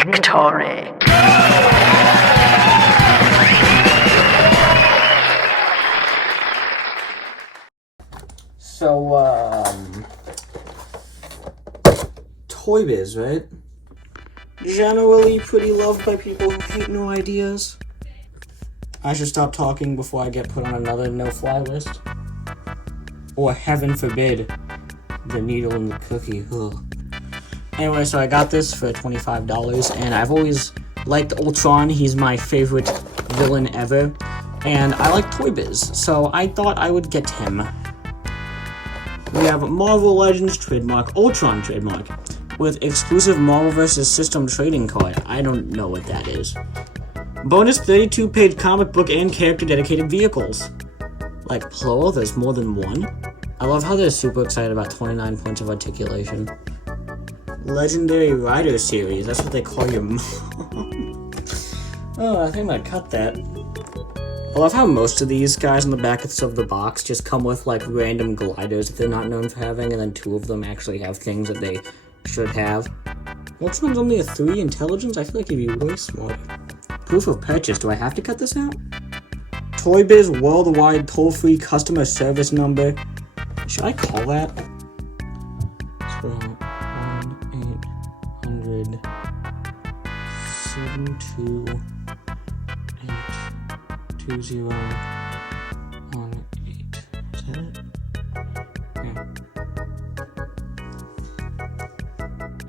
victory. So, Toy Biz, right? Generally pretty loved by people who hate new ideas. I should stop talking before I get put on another no-fly list. Or, heaven forbid, the needle in the cookie. Ugh. Anyway, so I got this for $25, and I've always liked Ultron. He's my favorite villain ever, and I like Toy Biz, so I thought I would get him. We have Marvel Legends trademark, Ultron trademark, with exclusive Marvel vs. System trading card. I don't know what that is. Bonus 32-page comic book and character dedicated vehicles. Like plural, there's more than one. I love how they're super excited about 29 points of articulation. Legendary Rider series, that's what they call your mom. Oh, I think I might cut that. I love how most of these guys on the back of the box just come with like random gliders that they're not known for having, and then two of them actually have things that they should have. Ultron's only a 3 intelligence? I feel like he'd be way smarter. Proof of purchase, do I have to cut this out? Toy Biz worldwide toll-free customer service number. Should I call that? So, 1-800-728. Is that it? Yeah.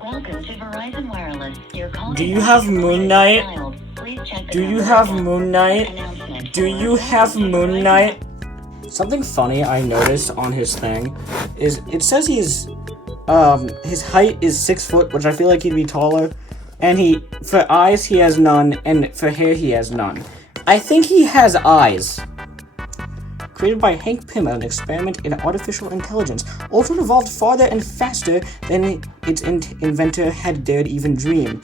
Welcome to Verizon Wireless. Your call Do you have Moon Knight? Do you have Moon Knight? Do you have Moon Knight? Something funny I noticed on his thing is it says his height is 6 foot, which I feel like he'd be taller, and for eyes he has none, and for hair he has none. I think he has eyes. Created by Hank Pym as an experiment in artificial intelligence, Ultron evolved farther and faster than its inventor had dared even dream.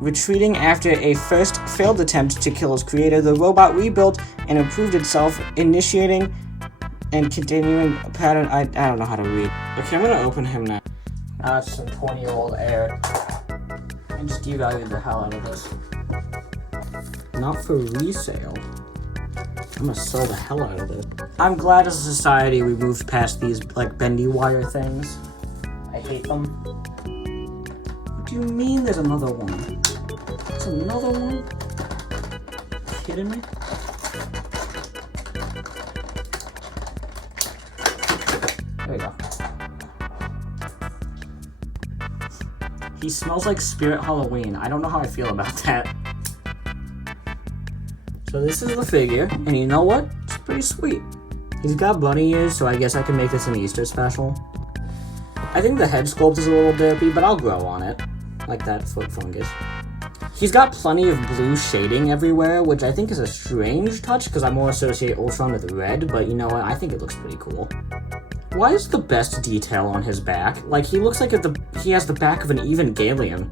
Retreating after a first failed attempt to kill its creator, the robot rebuilt and improved itself, initiating and continuing a pattern. I don't know how to read. Okay, I'm gonna open him now. That's some 20-year-old air. I just devalued the hell out of this. Not for resale. I'm gonna sell the hell out of it. I'm glad as a society we moved past these, like, bendy wire things. I hate them. What do you mean there's another one? There's another one? Are you kidding me? There we go. He smells like Spirit Halloween. I don't know how I feel about that. So this is the figure, and you know what? It's pretty sweet. He's got bunny ears, so I guess I can make this an Easter special. I think the head sculpt is a little derpy, but I'll grow on it. Like that foot fungus. He's got plenty of blue shading everywhere, which I think is a strange touch, because I more associate Ultron with red, but you know what? I think it looks pretty cool. Why is the best detail on his back? Like, he looks like he has the back of an Evangelion.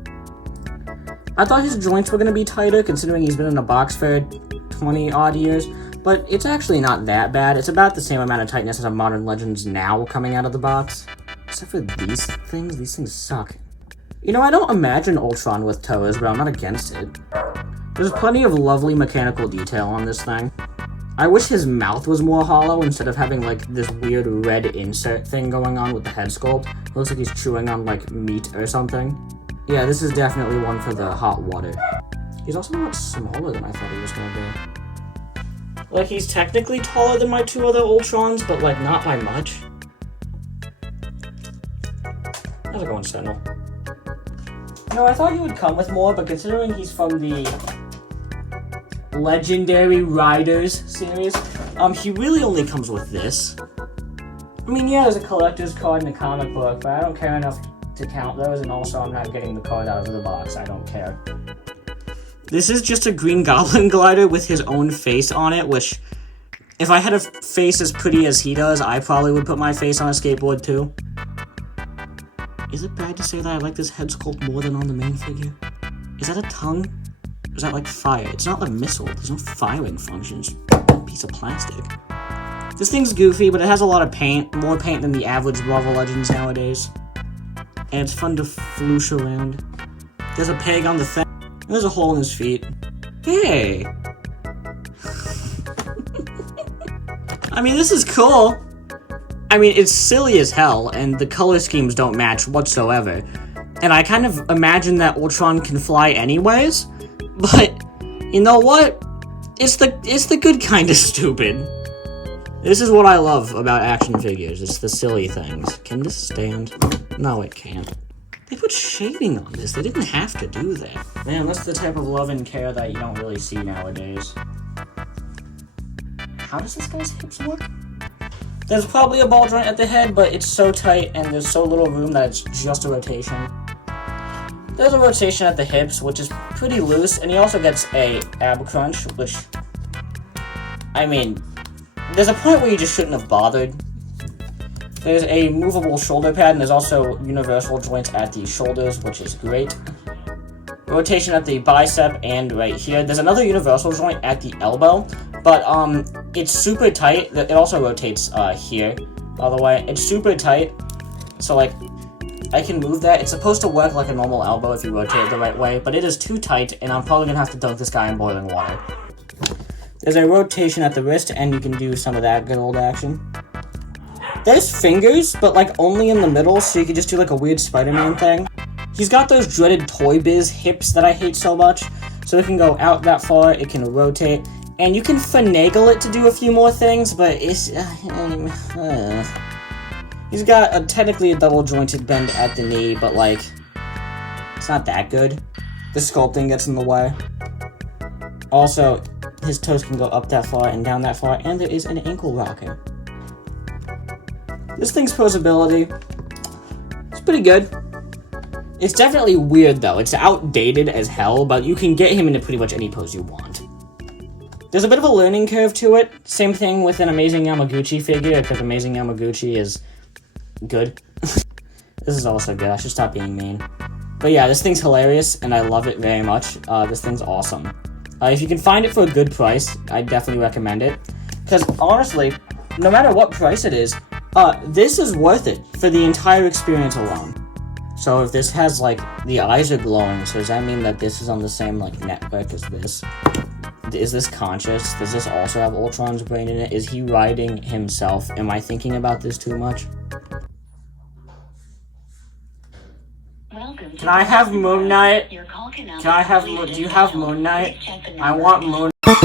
I thought his joints were going to be tighter, considering he's been in a box for 20-odd years, but it's actually not that bad. It's about the same amount of tightness as a Modern Legends now coming out of the box. Except for these things suck. You know, I don't imagine Ultron with toes, but I'm not against it. There's plenty of lovely mechanical detail on this thing. I wish his mouth was more hollow instead of having, like, this weird red insert thing going on with the head sculpt. It looks like he's chewing on, like, meat or something. Yeah, this is definitely one for the hot water. He's also a lot smaller than I thought he was gonna be. Like, he's technically taller than my two other Ultrons, but, like, not by much. How's it going, Sentinel? No, I thought he would come with more, but considering he's from the Legendary Riders series, he really only comes with this. I mean, yeah, there's a collector's card and a comic book, but I don't care enough to count those, and also I'm not getting the card out of the box. I don't care. This is just a Green Goblin glider with his own face on it, which, if I had a face as pretty as he does, I probably would put my face on a skateboard too. Is it bad to say that I like this head sculpt more than on the main figure? Is that a tongue? Or is that like fire? It's not a missile. There's no firing functions. A piece of plastic. This thing's goofy, but it has a lot of paint. More paint than the average Marvel Legends nowadays. And it's fun to floosh around. There's a peg on the thing. There's a hole in his feet. Hey! I mean, this is cool. I mean, it's silly as hell, and the color schemes don't match whatsoever. And I kind of imagine that Ultron can fly anyways, but you know what? It's the good kind of stupid. This is what I love about action figures. It's the silly things. Can this stand? No, it can't. They put shading on this. They didn't have to do that. Man, that's the type of love and care that you don't really see nowadays. How does this guy's hips look? There's probably a ball joint at the head, but it's so tight and there's so little room that it's just a rotation. There's a rotation at the hips, which is pretty loose, and he also gets a ab crunch, which, I mean, there's a point where you just shouldn't have bothered. There's a movable shoulder pad, and there's also universal joints at the shoulders, which is great. Rotation at the bicep and right here. There's another universal joint at the elbow, but it's super tight. It also rotates here, by the way. It's super tight, so like, I can move that. It's supposed to work like a normal elbow if you rotate it the right way, but it is too tight, and I'm probably gonna have to dunk this guy in boiling water. There's a rotation at the wrist, and you can do some of that good old action. There's fingers, but like only in the middle, so you can just do like a weird Spider-Man thing. He's got those dreaded Toy Biz hips that I hate so much, so it can go out that far, it can rotate, and you can finagle it to do a few more things, but it's... He's got technically a double jointed bend at the knee, but like, it's not that good. The sculpting gets in the way. Also, his toes can go up that far and down that far, and there is an ankle rocker. This thing's posability, it's pretty good. It's definitely weird though, it's outdated as hell, but you can get him into pretty much any pose you want. There's a bit of a learning curve to it, same thing with an Amazing Yamaguchi figure, because Amazing Yamaguchi is good. This is also good, I should stop being mean. But yeah, this thing's hilarious, and I love it very much. This thing's awesome. If you can find it for a good price, I definitely recommend it. Because honestly, no matter what price it is, this is worth it for the entire experience alone. So if this has, like, the eyes are glowing, so does that mean that this is on the same, like, network as this? Is this conscious? Does this also have Ultron's brain in it? Is he riding himself? Am I thinking about this too much? Can I have Moon Knight? Can I have do you have Moon Knight? I want Moon Knight.